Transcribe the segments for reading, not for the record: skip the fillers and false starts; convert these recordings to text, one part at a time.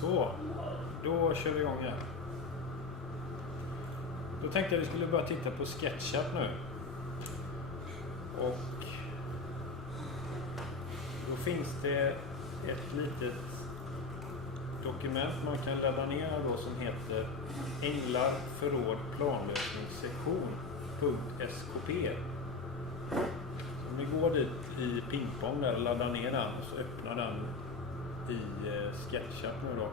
Så, då kör vi igång här. Då tänkte jag att vi skulle börja titta på SketchUp nu. Och då finns det ett litet dokument man kan ladda ner då som heter Änglar förråd planlösningssektion.skp. Om ni går dit i pingpong där och laddar ner den och så öppnar den i SketchUp nu då,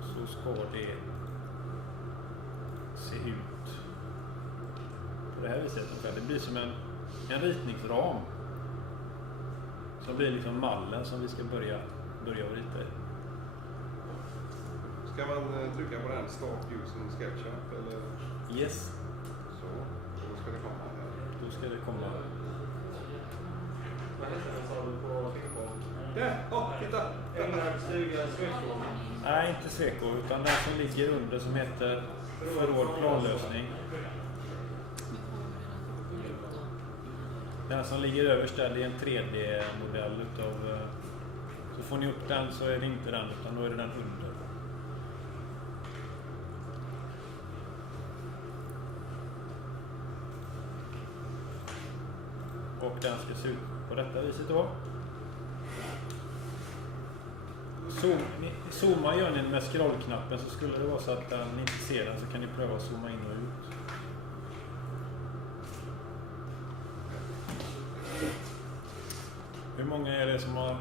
så ska det se ut på det här viset ungefär. Det blir som en ritningsram som blir liksom mallen som vi ska börja att rita i. Ska man trycka på den Start Using SketchUp eller? Yes. Så, då ska det komma här. Då ska det komma. Vad heter den, sa du, på pingpong? Där! Titta! Änglarstuga Sweco. Nej, inte Sweco, utan den som ligger under som heter förråd planlösning. Den som ligger överst där, det är en 3D-modell utav. Så får ni upp den så är det inte den, utan då är det den under. Och den ska se ut på detta viset då. Zooma gör ni med scrollknappen, så skulle det vara så att ni inte ser den så kan ni pröva att zooma in och ut. Hur många är det som har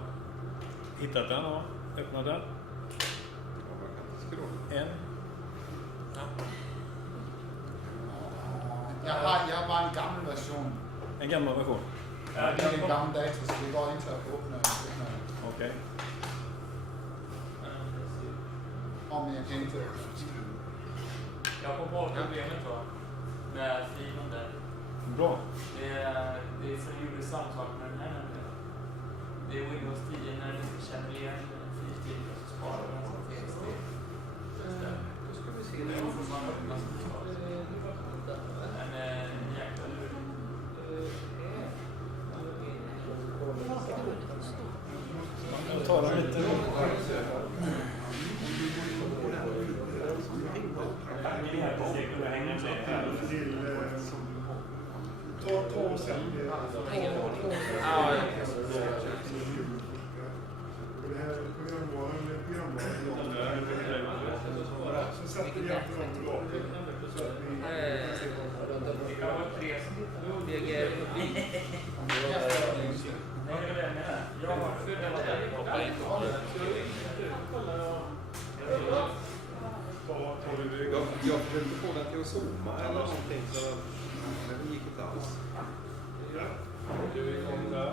hittat den och öppnat den? En. Jag har bara en gammal version. En gammal version? Det är en gammal dator, så det går inte att öppna den. Okej. Om jag kan inte. Jag kom på problemet då med filen där. Bra. Det är som gjorde samma sak med den här nämligen. Det är Windows 10 när den inte känner igen filtyp och så sparar den som finns det. Då ska vi se. Det är också samma som sparar. Men jäkla lur. Jag tar den lite. Ta och sen. Det här programvaran så sätter vi hjälpen om tillbaka. Så att ni Det kan vara 3 som tittar. Jag har Jag försökte få den till att zooma eller någonting så men det gick inte alls. Du är igång där.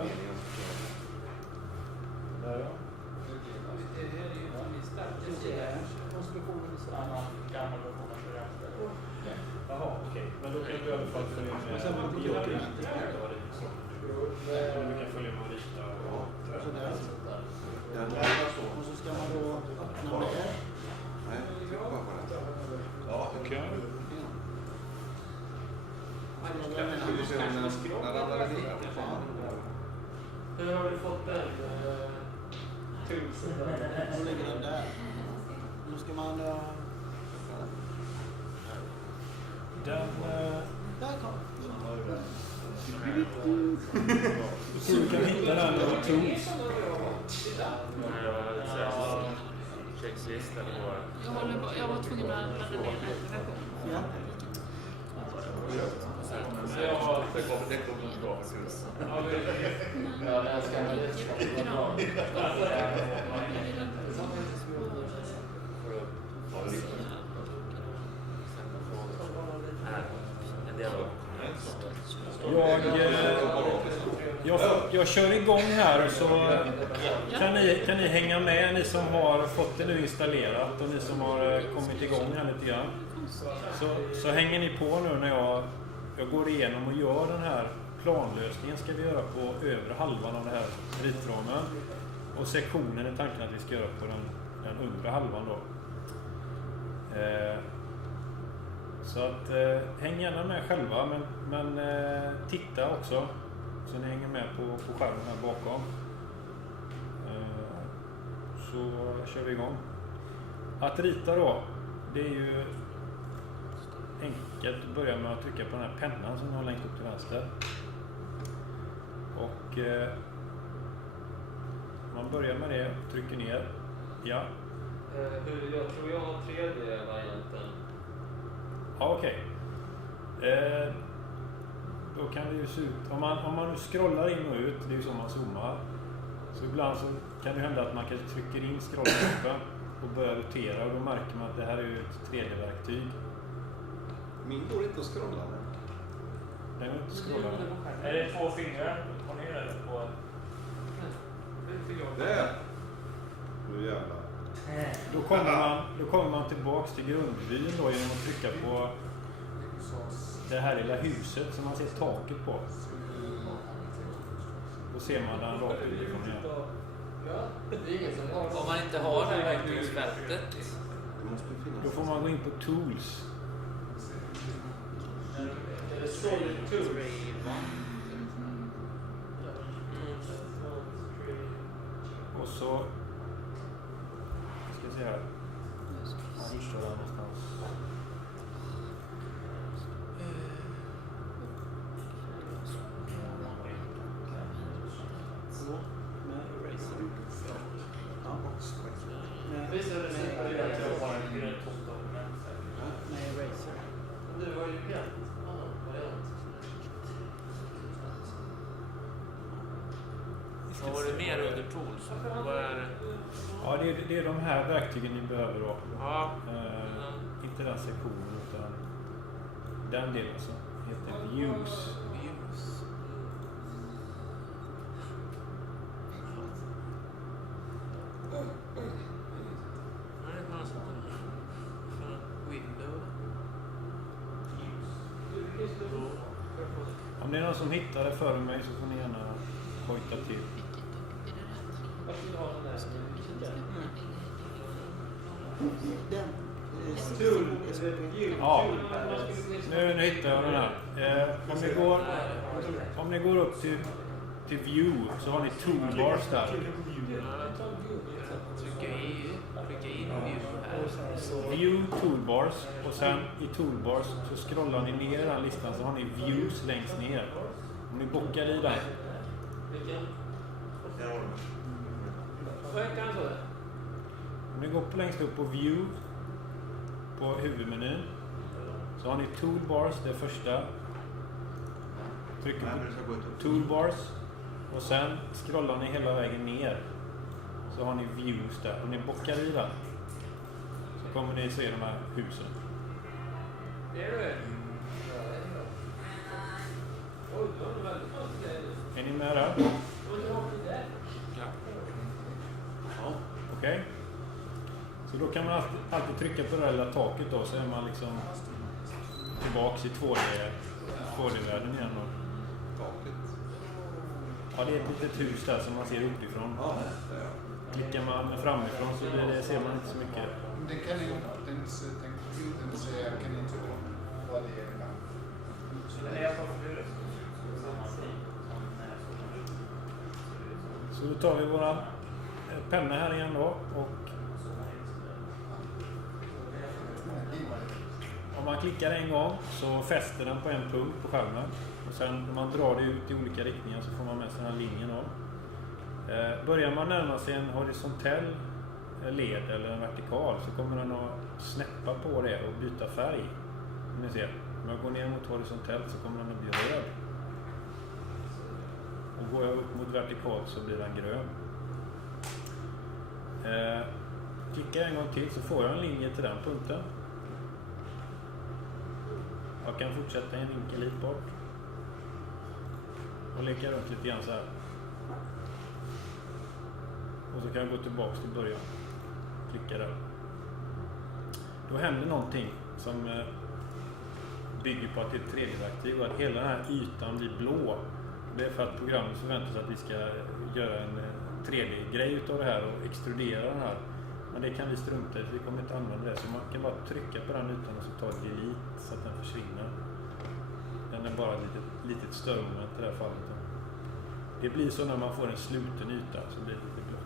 Där ja. Gammal version av programmet. Jaha, okej. Men då kan du i alla fall följa med. Men du kan följa med och rita. Och så ska man då öppna det. Nej, tryck bara på den. Ja, okej. Hur har du fått den? Då ligger den där. Nu ska man... Den... Där kom Så du kan hitta den på Tools. Checklista eller vad? Jag var tvungen att ladda ner den versionen. Ja. Det kommer bra för Tools. Ja, det ska jag Jag kör igång här så kan ni hänga med, ni som har fått det nu installerat och ni som har kommit igång här lite grann. Så hänger ni på nu när jag går igenom och gör den här planlösningen ska vi göra på övre halvan av den här ritramen. Och sektionen är tanken att vi ska göra på den undre halvan då. Så att häng gärna med själva men titta också så ni hänger med på skärmen här bakom. Så Då kör vi igång. Att rita då, det är ju enkelt att börja med att trycka på den här pennan som ni har längst upp till vänster. Och man börjar med det, trycker ner. Ja. Jag tror jag har 3D-varianten. Ja, okej. Då kan det ju se ut, om man nu scrollar in och ut, det är ju så man zoomar. Så ibland så kan det hända att man kanske trycker in scrollknappen och börjar rotera och då märker man att det här är ju ett 3D-verktyg. Min går inte att scrolla. Den går inte att scrolla. Är det 2 fingrar upp och ner eller på? Där! Nu jävlar. Då kommer man tillbaks till grundvyn då genom att trycka på det här lilla huset som man ser taket på. Då ser man den rakt utifrån igen. Om man inte har det verktygsfältet. Då får man gå in på Tools. Och så ska vi se här. Var står det någonstans? Vad var det mer under tools? Vad är det? Ja, det är de här verktygen ni behöver då. Ja. Inte den sektionen utan den delen som heter Views. Om det är någon som hittar det före mig så får ni gärna hojta till. Ja, nu hittar jag den här. Om ni går upp till View så har ni Toolbars där. Trycka in view. View Toolbars och sen i Toolbars så scrollar ni ner i den listan så har ni Views längst ner. Om ni bockar i den. Om ni går på längst upp på View på huvudmenyn så har ni Toolbars, det första. Trycker på Toolbars och sen scrollar ni hela vägen ner så har ni Views där. Om ni bockar i den så kommer ni se de här husen. Är ni med där? Ja. Okej. Så då kan man alltid trycka på det lilla taket då så är man liksom tillbaks i 2D-världen igen då. Taket. Ja, det är ett litet hus där som man ser uppifrån. Ja. Klickar man framifrån så ser man inte så mycket. Det kan ju inte säga, jag kan inte vad det är. Så då tar vi våra penna här igen då och om man klickar en gång så fäster den på en punkt på skärmen och sen när man drar det ut i olika riktningar så får man med sig den här linjen då. Börjar man närma sig en horisontell led eller en vertikal så kommer den att snäppa på det och byta färg. Ni ser, om jag går ner mot horisontellt så kommer den att bli röd. Och går jag upp mot vertikalt så blir den grön. Klickar jag en gång till så får jag en linje till den punkten. Jag kan fortsätta en vinkel lite bort. Och leka runt lite grann så här. Och så kan jag gå tillbaka till början. Klicka där. Då händer någonting som bygger på att det är ett 3D-verktyg och att hela den här ytan blir blå. Det är för att programmet förväntar sig att vi ska göra en 3D-grej utav det här och extrudera den här. Men det kan vi strunta i, för vi kommer inte använda det. Så man kan bara trycka på den ytan och så ta delete så att den försvinner. Den är bara ett litet störmoment i det här fallet. Det blir så när man får en sluten yta så blir det lite blått.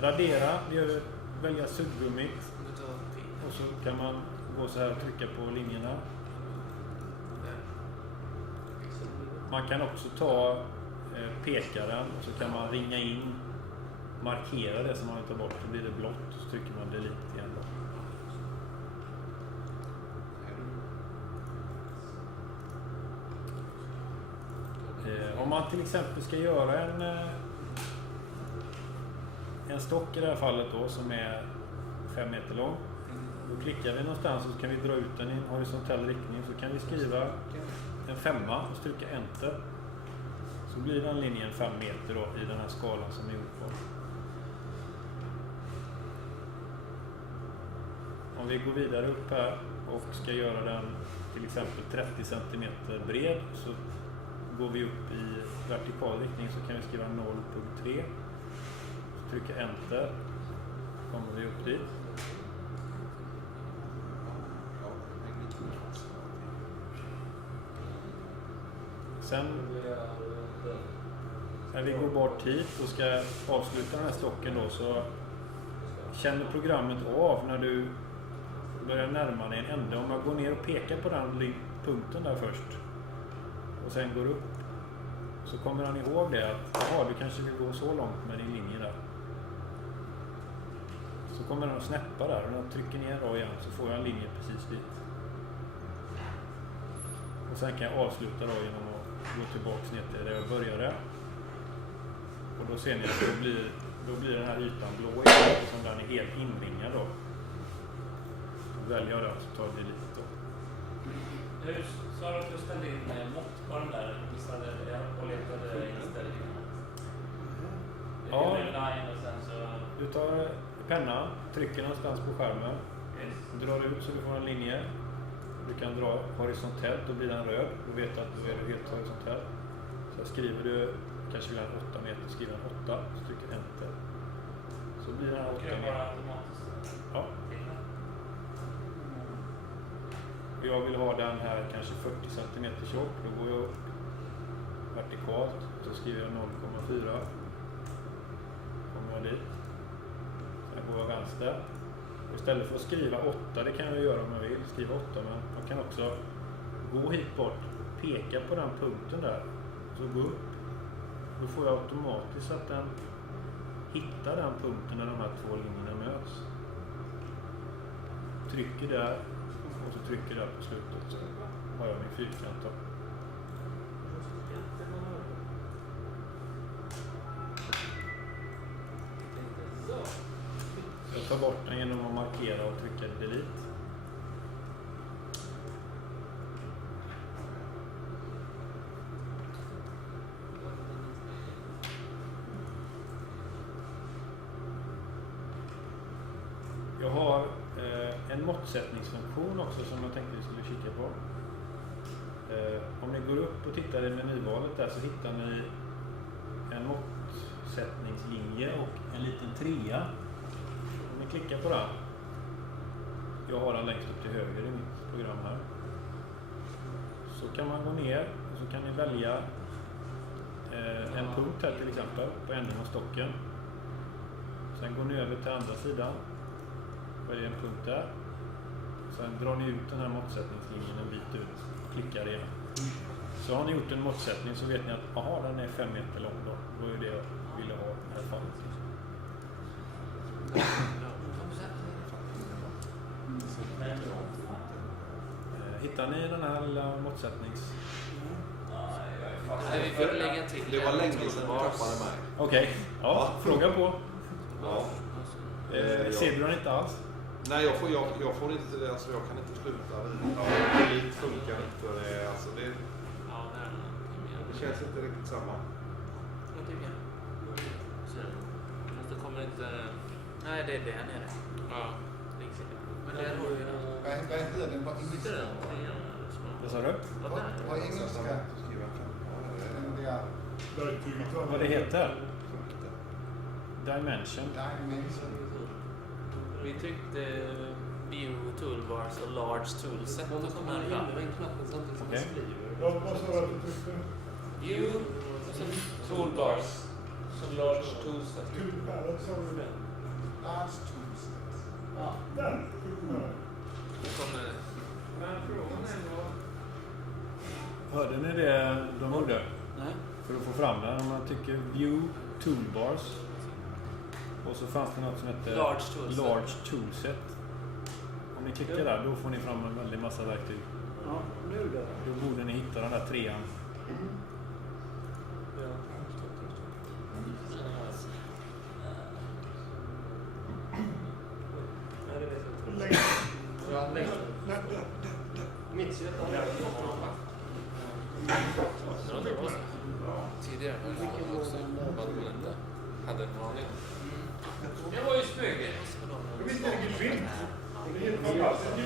radera, välja suddgummit. Och så kan man gå så här och trycka på linjerna. Man kan också ta pekaren och så kan man ringa in, markera det som man vill ta bort, så blir det blått, så trycker man delete igen då. Om man till exempel ska göra en stock i det här fallet då, som är 5 meter lång, då klickar vi någonstans och så kan vi dra ut den i en horisontell riktning, så kan vi skriva en 5 och stryka enter. Så blir den linjen 5 meter då, i den här skalan som är gjord på. Om vi går vidare upp här och ska göra den till exempel 30 cm bred, så går vi upp i vertikal riktning, så kan vi skriva 0.3. Trycka enter. Kommer vi upp dit. Sen när vi går bort hit och ska avsluta den här stocken då, så känner programmet av när du börjar närma dig en ände. Om man går ner och pekar på den punkten där först och sen går upp, så kommer han ihåg det att du kanske vill gå så långt med din linje där. Så kommer den att snäppa där, och när jag trycker ner då igen så får jag en linje precis dit. Och sen kan jag avsluta då genom att gå tillbaks ner till där jag började. Och då ser ni att då blir den här ytan blå igen, som den är helt inringad då. Då väljer jag det och så tar det lite då. Du sa att du ställde in mått på den där, missade jag och letade inställningarna. Ja. Och sen så... Du tar pennan, trycker någonstans på skärmen, drar ut så du får en linje. Du kan dra horisontellt, då blir den röd. Då vet du att du är helt horisontellt. Så skriver du, kanske vill ha 8 meter, skriver en 8, så trycker enter. Så blir den 8 meter. Ja. Jag vill ha den här kanske 40 cm tjock. Då går jag upp vertikalt, så skriver jag 0,4. Kommer jag dit. Sen går jag vänster. Istället för att skriva 8, det kan jag göra om jag vill, skriva 8, men man kan också gå hit bort, peka på den punkten där, så gå upp. Då får jag automatiskt att den hittar den punkten där de här två linjerna möts. Trycker där och så trycker där på slutet, så har jag min fyrkant då. Jag tar bort den genom att markera och trycka delete. Jag har en måttsättningsfunktion också som jag tänkte vi skulle kika på. Om ni går upp och tittar i menyvalet där, så hittar ni en måttsättningslinje och en liten trea. Om ni klickar på den, jag har den längst upp till höger i mitt program här, så kan man gå ner och så kan ni välja en punkt här till exempel på änden av stocken. Sen går ni över till andra sidan, väljer en punkt där. Sen drar ni ut den här måttsättningslinjen en bit ut och klickar igen. Så har ni gjort en måttsättning, så vet ni att aha, den är 5 meter lång då. Då är det jag ville ha i det här fallet. Hittar ni den här lilla måttsättnings... Vi fick lägga till. Det var länge sedan du tappade mig. Okej, ja, fråga på. Ja. Ser du den inte alls? Nej, jag får inte, alltså jag kan inte sluta. Det funkar inte. Alltså det känns inte riktigt samma. Jag tycker. Fast det kommer inte... Nej, det är där nere. Ja. Men där har vi den. Vad heter den på engelska? Vad sa du? På engelska. Vad det heter? Dimension. Vi tryckte view toolbars och large toolset och kom här fram. Okej. Vad sa du att du tyckte? View toolbars som large toolset. Toolbars sa du det? toolset. Där. Men frågan är då... Hörde ni det de gjorde? Nej. För att få fram det. Om man tycker View Toolbars. Och så fanns det något som heter Large Toolset. Om ni klickar där, då får ni fram en väldig massa verktyg. Ja, nu då. Då borde ni hitta den där trean. Tidigare var det också att man inte hade en aning. Det var ju smyget. Jag visste inte vilket film. Det är helt fantastiskt.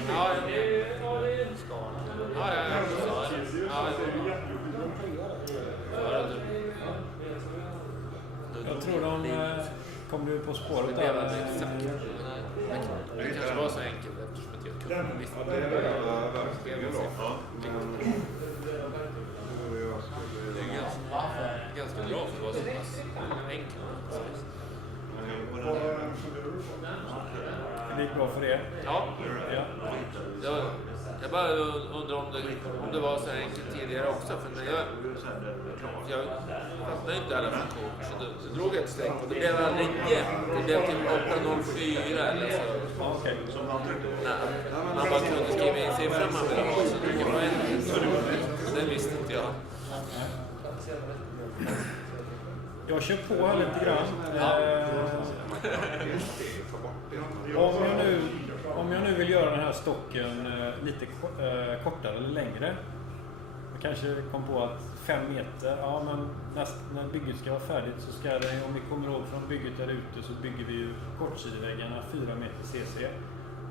Jag tror de kom du på spåret Det där. blev aldrig exakt. Det kanske var så enkelt eftersom att jag kunde visst. Ja, det är hela verktygen då. Det är ganska bra för att vara så pass enkelt. Det gick bra för er. Ja, Ja. jag bara undrar om det var så enkelt tidigare också. För när jag fattade inte alla funktioner så då drog jag ett streck och det blev aldrig 9. Det blev typ 804 eller så. Ja, okej. Nej, man bara kunde skriva in siffran man ville ha så drog jag bara en. Det visste inte jag. Jag kör på här lite grann. Om jag nu vill göra den här stocken lite kortare eller längre. Jag kanske kom på att 5 meter, ja men när bygget ska vara färdigt så ska det, om vi kommer ihåg från bygget där ute så bygger vi ju kortsideväggarna 4 meter cc.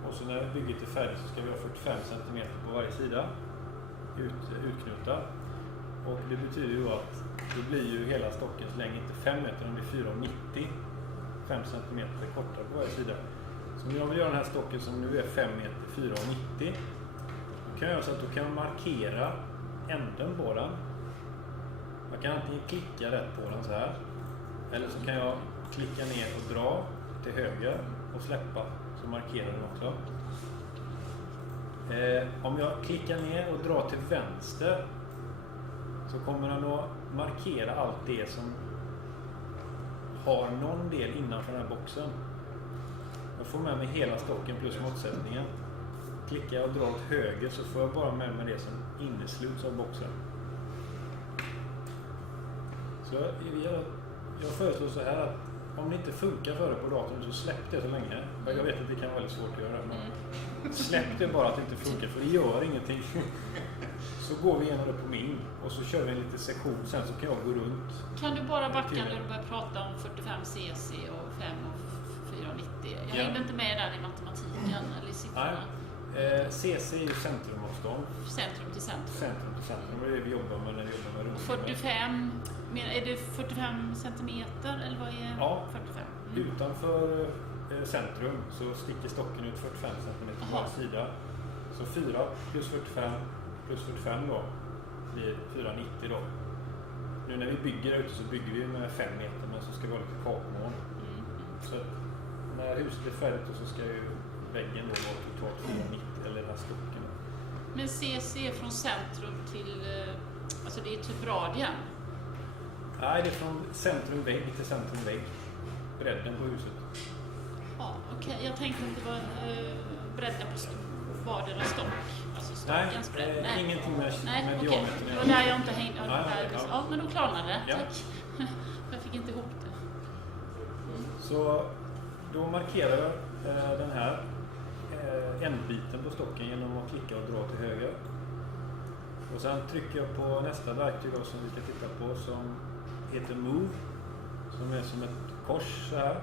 Och så när bygget är färdigt så ska vi ha 45 cm på varje sida utknuta. Och det betyder ju att då blir ju hela stockens längd inte 5 meter, den blir 4,90. 5 cm kortare på varje sida. Så om jag vill göra den här stocken som nu är 5 meter, 4,90. Då kan jag göra så att då kan jag markera änden på den. Man kan antingen klicka rätt på den så här. Eller så kan jag klicka ner och dra till höger och släppa. Så markerar den också. Om jag klickar ner och drar till vänster så kommer den att markera allt det som har någon del innanför den här boxen. Jag får med mig hela stocken plus måttsättningen. Klickar jag och drar åt höger så får jag bara med mig det som innesluts av boxen. Så jag föreslår så här att om det inte funkar för det på datorn så släpp det så länge. Jag vet att det kan vara väldigt svårt att göra. Men släpp det bara att det inte funkar för det gör ingenting. Så går vi igenom det på min och så kör vi en liten sektion sen så kan jag gå runt. Kan du bara backa när du börjar prata om 45 cc och 5 och 4,90? Jag hängde inte med där i matematiken eller i siffrorna. CC är ju centrumavstånd. Centrum till centrum. Centrum till centrum, det är det vi jobbar med när vi jobbar med runt. 45, är det 45 centimeter eller vad är Ja. 45? Utanför centrum så sticker stocken ut 45 cm på varje sida. Så 4 plus 45 plus 45 då blir 4,90 då. Nu när vi bygger ute så bygger vi med 5 meter men så ska vi ha lite kakmål. Så när huset är färdigt så ska ju väggen då vara totalt 4,90 eller den här stocken. Men CC från centrum till, alltså det är typ radien? Nej, det är från centrumvägg till centrumvägg. Bredden på huset. Ja, okej. Jag tänkte att det var bredden på vardera stock. Alltså stockens bredd. Nej, ingenting med okej. diametern. Det var där jag inte hängde. Ja. Ja, men då klarnade det. Ja. Tack. Jag fick inte ihop det. Så då markerar jag den här ändbiten på stocken genom att klicka och dra till höger. Och sen trycker jag på nästa verktyg som vi ska titta på som heter Move. Som är som ett kors så här.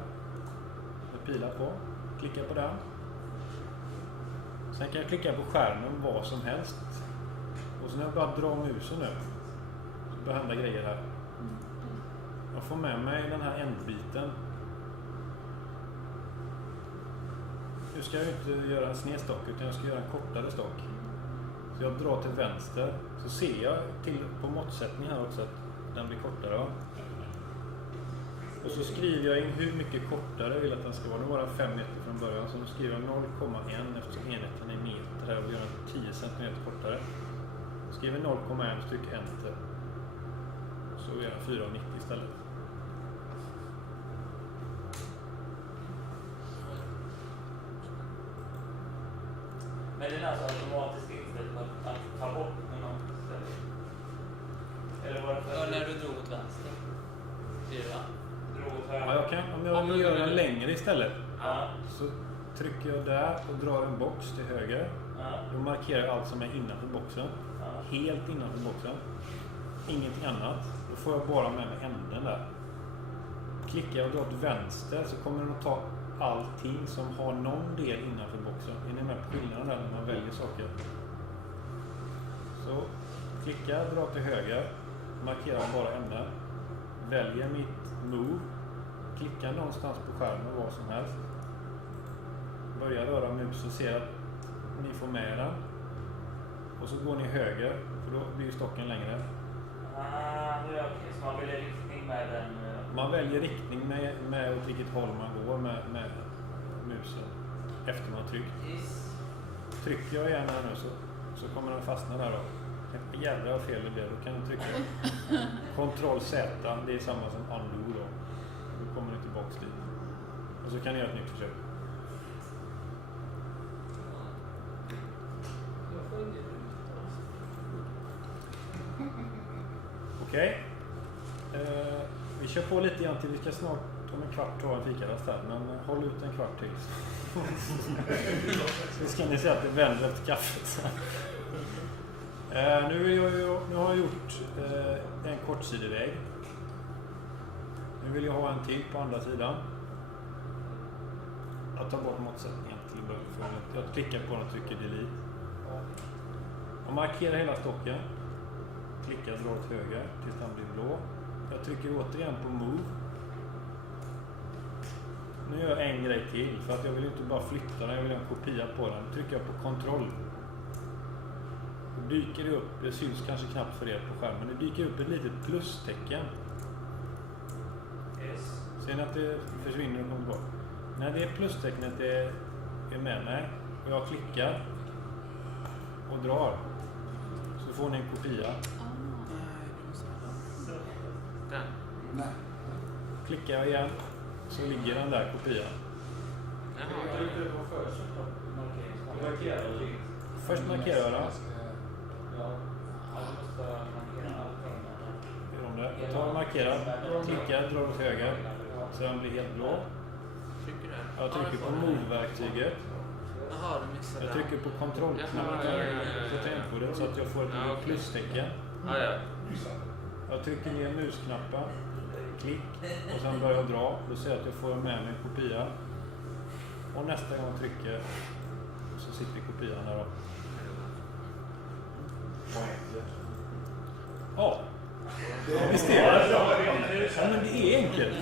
Med pilar på. Klicka på den. Sen kan jag klicka på skärmen vad som helst. Och sen när jag bara drar musen nu. Så börjar hända grejer här. Jag får med mig den här ändbiten. Nu ska jag inte göra en snedstock utan jag ska göra en kortare stock. Så jag drar till vänster. Så ser jag till på måttsättningen här också att den blir kortare. Och så skriver jag in hur mycket kortare jag vill att den ska vara. Nu var den 5 meter från början, så nu skriver jag 0,1 eftersom enheten är meter här och gör den 10 cm kortare. Skriver 0,1 styck enter. Så gör jag 4,90 istället. Men den är alltså automatiskt inställd på att ta bort med något ställe? Eller var det för Ja, när du drog åt vänster. Blir det va? drog åt höger? Ja, jag kan, om jag vill göra den längre istället, Ja. så trycker jag där och drar en box till höger. Ja. Då markerar jag allt som är innanför boxen. Ja. Helt innanför boxen. Ingenting annat. Då får jag bara med mig änden där. Klickar jag och drar åt vänster så kommer den att ta allting som har någon del innanför boxen. Är ni med på skillnaden där när man väljer saker? Så klickar, drar till höger, markerar bara änden. Väljer mitt move. Klickar någonstans på skärmen, vad som helst. Börjar röra mus och ser att ni får med den. Och så går ni höger, för då blir stocken längre. Nu är det okej. Så man väljer riktning med den? Man väljer riktning med åt vilket håll man går med musen efter man har tryckt. Trycker jag igen här nu så kommer den fastna där då. Jävlar vad fel det blev, då kan jag trycka Ctrl Z, det är samma som undo då. Då kommer ni tillbaks dit. Och så kan ni göra ett nytt försök. Okej. Vi kör på lite grann till vi ska snart om en kvart ta en fikarast här, men håll ut en kvart till. Så ska ni se att det vänder efter kaffet. Nu har jag gjort en kortsidig väg. Nu vill jag ha en till på andra sidan. Jag tar bort måttsättningen till början. Jag klickar på den och trycker delete. Jag markerar hela stocken. Klickar och drar åt höger tills den blir blå. Jag trycker återigen på move. Nu gör jag en grej till för att jag vill inte bara flytta den, jag vill ha en kopia på den. Nu trycker jag på kontroll. Då dyker det upp, det syns kanske knappt för er på skärmen, det dyker upp ett litet plustecken. Yes. Ser ni att det försvinner och kommer tillbaka? När det plustecknet är med mig och jag klickar och drar så får ni en kopia. Den. Nej. Klickar jag igen så ligger den där kopian. Jaha. Först markerar jag den. Gör om det. Jag tar och markerar, klickar, drar åt höger så den blir helt blå. Trycker du? Jag trycker på move-verktyget. Jaha, du missade Jag den. trycker på kontrollknappen på tangentbordet så att jag får ett litet plustecken. Ja, ja. Jag trycker ner musknappen, klick och sen börjar jag dra. Då ser jag att jag får med mig en kopia. Och nästa gång jag trycker så sitter kopian här då. Ja, visst är det? Ja, men det är enkelt.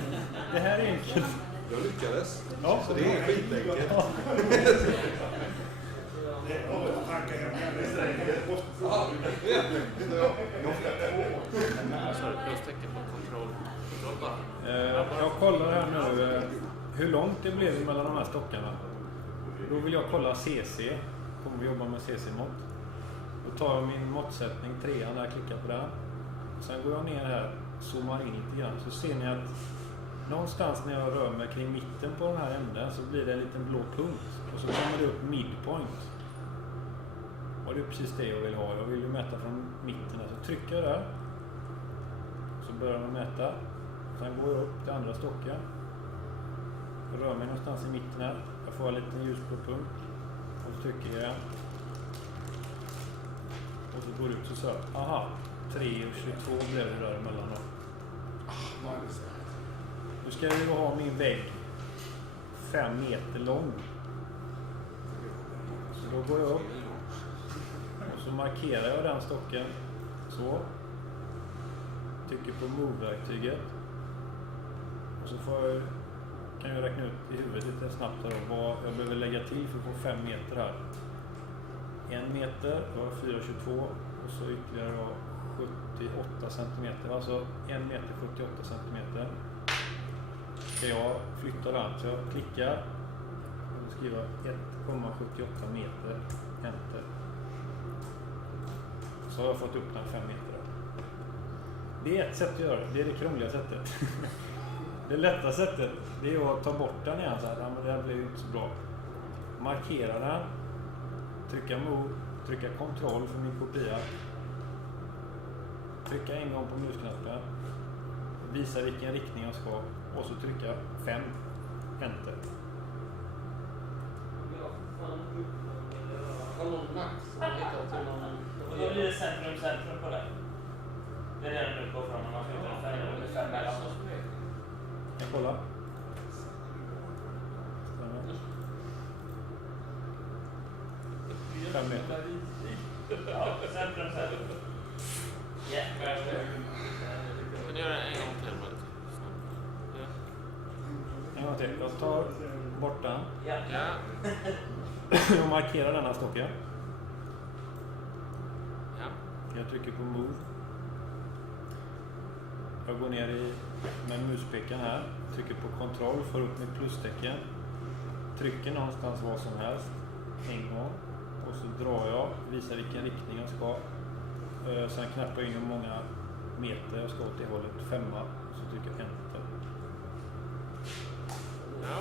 Det här är enkelt. Jag lyckades. Ja. Så det är skitenkelt. Ja. Så det plustecken på kontroll bara. Jag kollar här nu hur långt det blev mellan de här stockarna. Då vill jag kolla CC. Kommer vi jobba med CC-mått. Då tar jag min måttsättning 3 när jag klickar på den. Sen går jag ner här, zoomar in lite grann, så ser ni att någonstans när jag rör mig kring mitten på den här änden så blir det en liten blå punkt. Och så kommer det upp midpoint. Och det är precis det jag vill ha. Jag vill ju mäta från mitten. Så trycker jag där. Så börjar man mäta. Sen går jag upp till andra stocken. Jag rör mig någonstans i mitten här. Jag får en liten ljusblå punkt. Och så trycker jag igen. Och så går det ut så här. Aha, 3 och 22 blev det där emellan då. Nu ska jag ju ha min vägg 5 meter lång. Så då går jag upp. Och så markerar jag den stocken. Så. Trycker på move-verktyget. Och så kan jag räkna ut i huvudet lite snabbt här då, vad jag behöver lägga till för att få 5 meter här. 1 meter, jag har 4,22 och så ytterligare 78 centimeter. Alltså 1 meter 78 centimeter. ska jag flytta den. Så jag klickar och skriver 1,78 meter, enter. Så har jag fått upp den 5 meter. Det är ett sätt att göra det. Det är det krångliga sättet. Det lätta sättet, det är att ta bort den igen. Så här, men det här blir ju inte så bra. Markera den. Trycka move. Trycka kontroll för min kopia. Trycka en gång på musknappen. Visa vilken riktning jag ska. Och så trycka 5. Enter. Har någon max som hittat till någon... Och då blir det centrum på det. Det är det den utgår från när man flyttar en färg ungefär mellan. Jag kollar. Stämmer. 5 meter. Ja, centrum. Ja, Kan du göra det en gång till? En gång till. Jag tar bort den. ja. Ja. Jag markerar denna stocken. Ja. Jag trycker på move. Jag går ner med muspekaren här. Trycker på kontroll, får upp mitt plustecken. Trycker någonstans vad som helst. En gång. Och så drar jag, visar vilken riktning jag ska. Sen knappar jag in hur många meter jag ska åt det hållet. 5. Så trycker jag enter. Ja.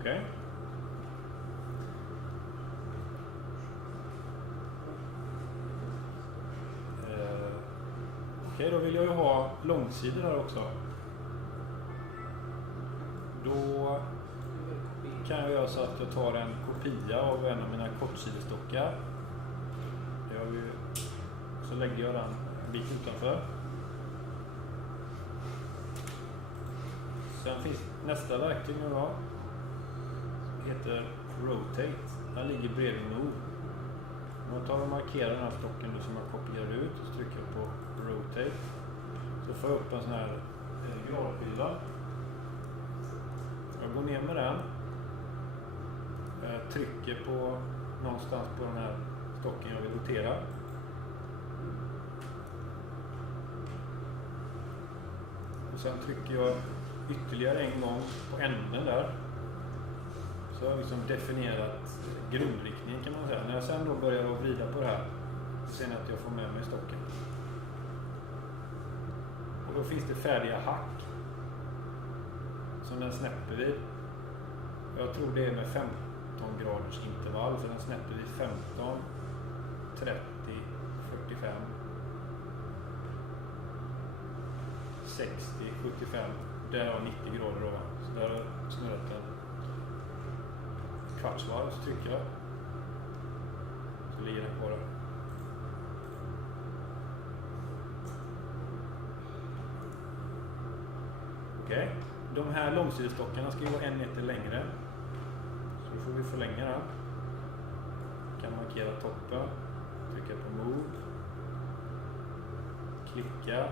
Okej. Okej, då vill jag ju ha långsidor här också. Då kan jag göra så att jag tar en kopia av en av mina kortsidesstockar. Så lägger jag den en bit utanför. Sen finns nästa verktyg nu då. Heter Rotate. Den ligger bredvid Move. Om jag tar och markerar den här stocken nu som jag kopierar ut så trycker jag på Rotate. Så får jag upp en sån här gradhylla. Jag går ner med den. Jag trycker på någonstans på den här stocken jag vill rotera. Och sen trycker jag ytterligare en gång på änden där. Så har jag liksom definierat grundriktningen kan man säga. När jag sen då börjar att vrida på det här så ser ni att jag får med mig stocken. Och då finns det färdiga hack som den snäpper vid. Jag tror det är med 15 graders intervall så den snäpper vid 15, 30, 45, 60, 75. Där har 90 grader då. Så där har jag snurrat den kvartsvarv så trycker jag. Så ligger den på där. Okej. De här långsidestockarna ska ju vara 1 meter längre. Så då får vi förlänga den. Kan markera toppen. Trycka på move. Klicka.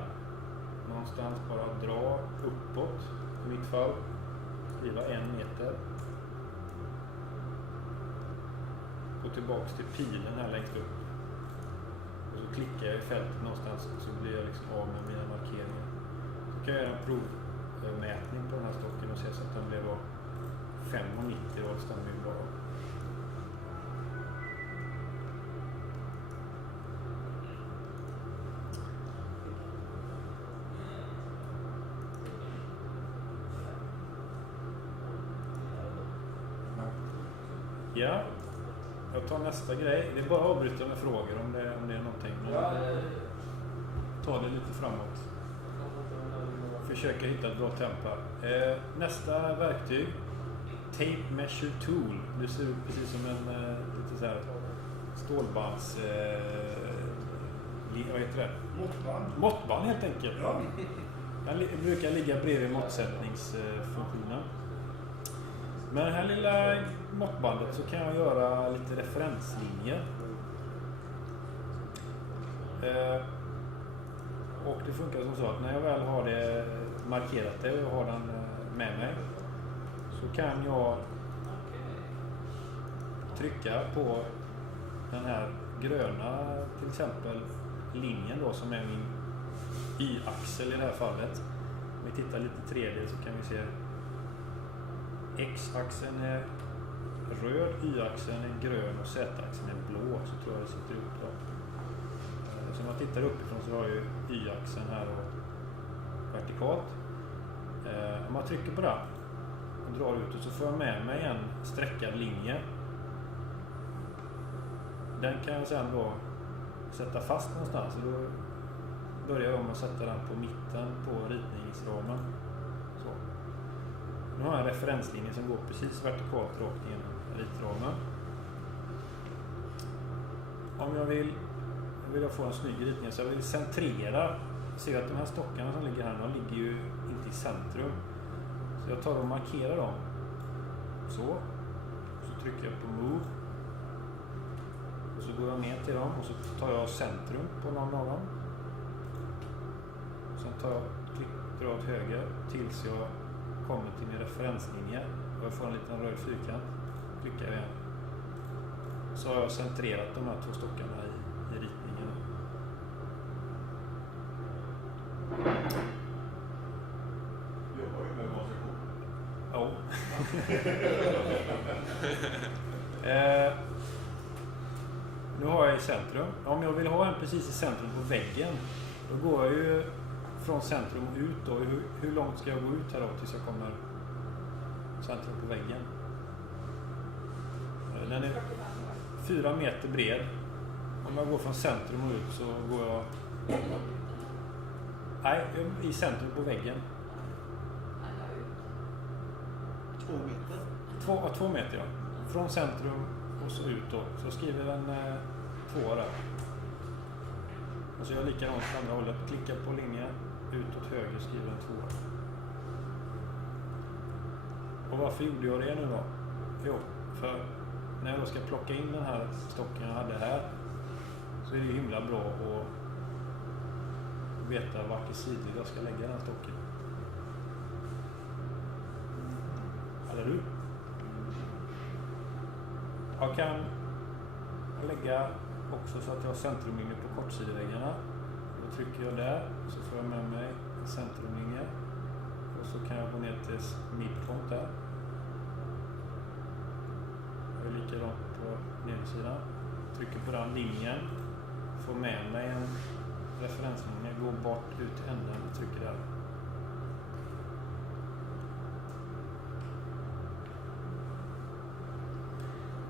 Någonstans bara dra uppåt. I mitt fall. Skriva 1 meter. Gå tillbaks till pilen här längst upp. Och så klickar jag i fältet någonstans så blir jag liksom av med mina markeringar. Så kan jag göra en provmätning på den här stocken och se så att den blev 5,90 då stämmer ju bra. Ja. Jag tar nästa grej. Det är bara att avbryta med frågor om det är någonting. Ta det lite framåt. Försöka hitta ett bra tempo. Nästa verktyg. Tape Measure Tool. Det ser ut precis som en lite så här stålbands... vad heter det? Måttband. Måttband helt enkelt. Ja. Den brukar ligga bredvid måttsättningsfunktionen. Med det här lilla måttbandet så kan jag göra lite referenslinjer. Och det funkar som så att när jag väl har det markerat det och har den med mig så kan jag trycka på den här gröna till exempel linjen då som är min y-axel i det här fallet. Om vi tittar lite 3D så kan vi se x-axeln är röd, y-axeln är grön och z-axeln är blå, så tror jag det sitter ut då. Så om man tittar uppifrån så har ju y-axeln här och vertikalt. Om man trycker på det och drar ut och så får jag med mig en sträckad linje. Den kan jag sedan då sätta fast någonstans. Och då börjar jag om att sätta den på mitten på ritningsramen. Så. Nu har jag en referenslinje som går precis vertikalt rakt igenom ritramen. Om jag vill få en snygg ritning så jag vill centrera. Se att de här stockarna som ligger här, de ligger ju inte i centrum. Så jag tar och markerar dem. Så trycker jag på Move. Och så går jag ner till dem och så tar jag centrum på någon av dem. Sen drar jag åt höger tills jag kommer till min referenslinje. Och jag får en liten röd fyrkant. Klickar jag igen. Så har jag centrerat de här två stockarna i ritningen. Ja. Nu har jag i centrum. Om jag vill ha en precis i centrum på väggen, då går jag ju från centrum ut då. Hur långt ska jag gå ut här då tills jag kommer centrum på väggen? Den är 4 meter bred. Om jag går från centrum och ut så går jag... Nej, i centrum på väggen. 2 meter? 2 meter, ja. Från centrum och så ut då. Så skriver den 2 där. Och så gör jag likadant åt andra hållet. Klickar på linjen. Ut åt höger skriver den 2. Och varför gjorde jag det nu då? Jo, för när jag då ska plocka in den här stocken jag hade här så är det ju himla bra att veta vart i sidor jag ska lägga den stocken. Eller du? Jag kan lägga också så att jag har centrumlinje på kortsideväggarna. Då trycker jag där så får jag med mig en centrumlinje. Och så kan jag gå ner till midpoint där. Jag är likadant på nedsidan. Trycker på den linjen. Får med mig en referenslinje. Går bort ut till änden och trycker där.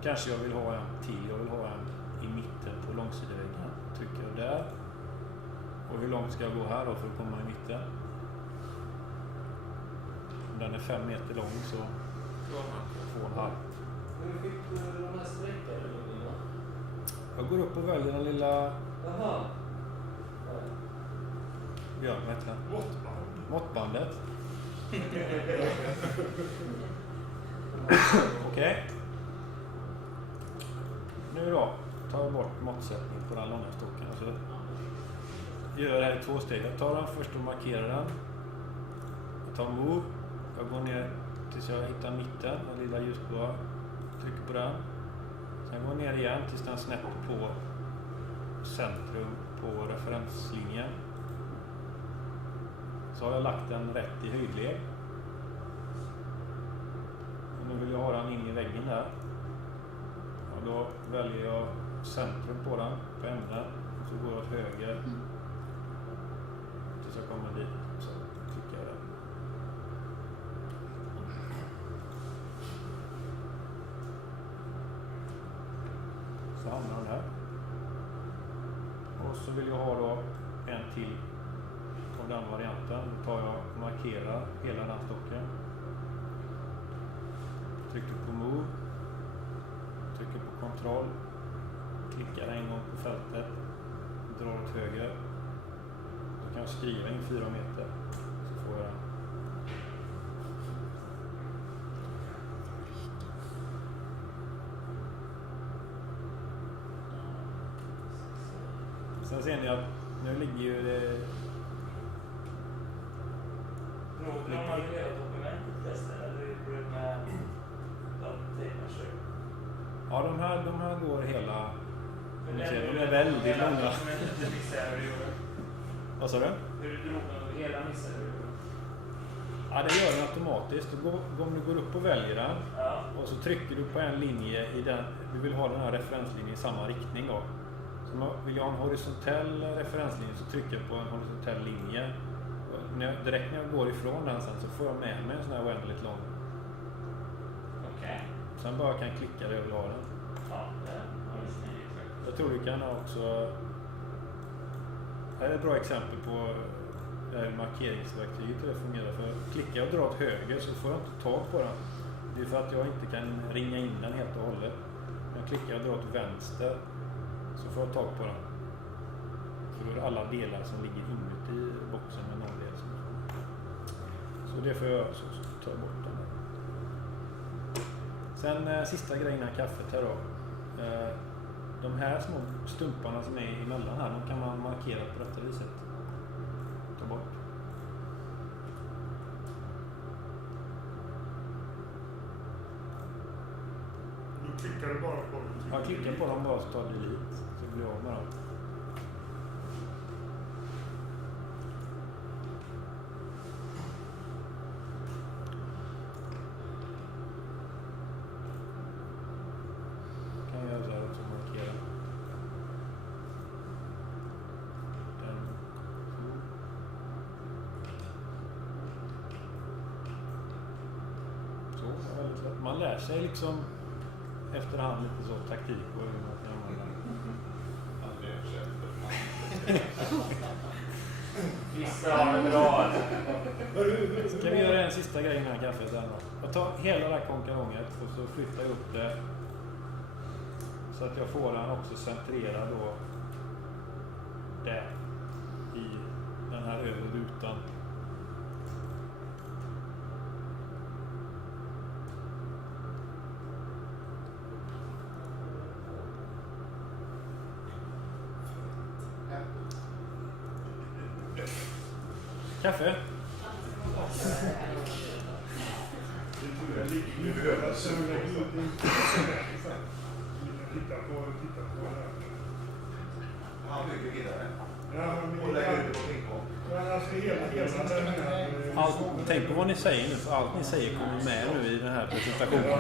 Kanske jag vill ha en till. Jag vill ha en i mitten på långsideväggen. Trycker jag där. Och hur långt ska jag gå här då för att komma i mitten? Om den är 5 meter lång så 2,5. Hur fick du de här sträckade linjerna? Jag går upp och väljer den lilla... Jaha. Ja, vad heter den? Måttbandet. Okej. Nu då tar jag bort måttsättning på den långa stocken. Så gör jag det här i 2 steg. Jag tar den först och markerar den. Jag tar Move. Jag går ner tills jag hittar mitten, den lilla ljusblåa. Trycker på den. Sen går jag ner igen tills den snäpper på centrum på referenslinjen. Så har jag lagt den rätt i höjdled. Och nu vill jag ha den in i väggen där. Och då väljer jag centrum på den, på änden. Och så går jag åt höger. Tills jag kommer dit. Så trycker jag den. Så hamnar den här. Och så vill jag ha då en till av den varianten. Då tar jag och markerar hela den stocken. Trycker på Move. Trycker på kontroll. Klickar en gång på fältet. Drar åt höger. Då kan jag skriva in 4 meter. Så får jag den. Sen ser ni att nu ligger ju det... När man vill göra dokumentet förresten, eller hur det med de tiderna? Ja, de här går Ni ser, de är väldigt långa. Vad sa du? Hur du drog den hela missade du? Ja, det gör den automatiskt. Om du går upp och väljer den och så trycker du på en linje i den, du vill ha den här referenslinjen i samma riktning då. Så vill jag ha en horisontell referenslinje så trycker jag på en horisontell linje. Och direkt när jag går ifrån den sen så får jag med mig en sån här oändligt lång. Okej. Sen bara kan jag klicka det och vill ha den. Ja, det var ju smidigt. Jag tror du kan också... Det här är ett bra exempel på det här markeringsverktyget hur det fungerar. För klickar jag och drar åt höger så får jag inte tag på den. Det är för att jag inte kan ringa in den helt och hållet. Men klickar jag och drar åt vänster så får jag tag på den. Så då är det alla delar som ligger inuti boxen med någon del. Så det får jag så tar jag bort den. Sen sista grejen innan kaffet här då. De här små stumparna som är emellan här, de kan man markera på detta viset. Ta bort. Du klickar bara på dem. Jag klickar på dem bara så tar delete. Så blir jag av med dem. Kan jag göra så här också, markera. Den. Så, det är väldigt lätt. Man lär sig liksom efterhand lite så taktik och hur man kan använda den. Vissa har det bra. Ska vi göra en sista grej innan kaffet där då? Jag tar hela det här konkaronget och så flyttar jag upp det så att jag får den också centrerad då där i den här övre rutan. Kaffe? Vi behöver suga ut din titta på det här. Han bygger vidare. Ja, Och lägger ut det på pingpong. men alltså hela den här... Tänk på vad ni säger nu, för allt ni säger kommer med nu i den här presentationen.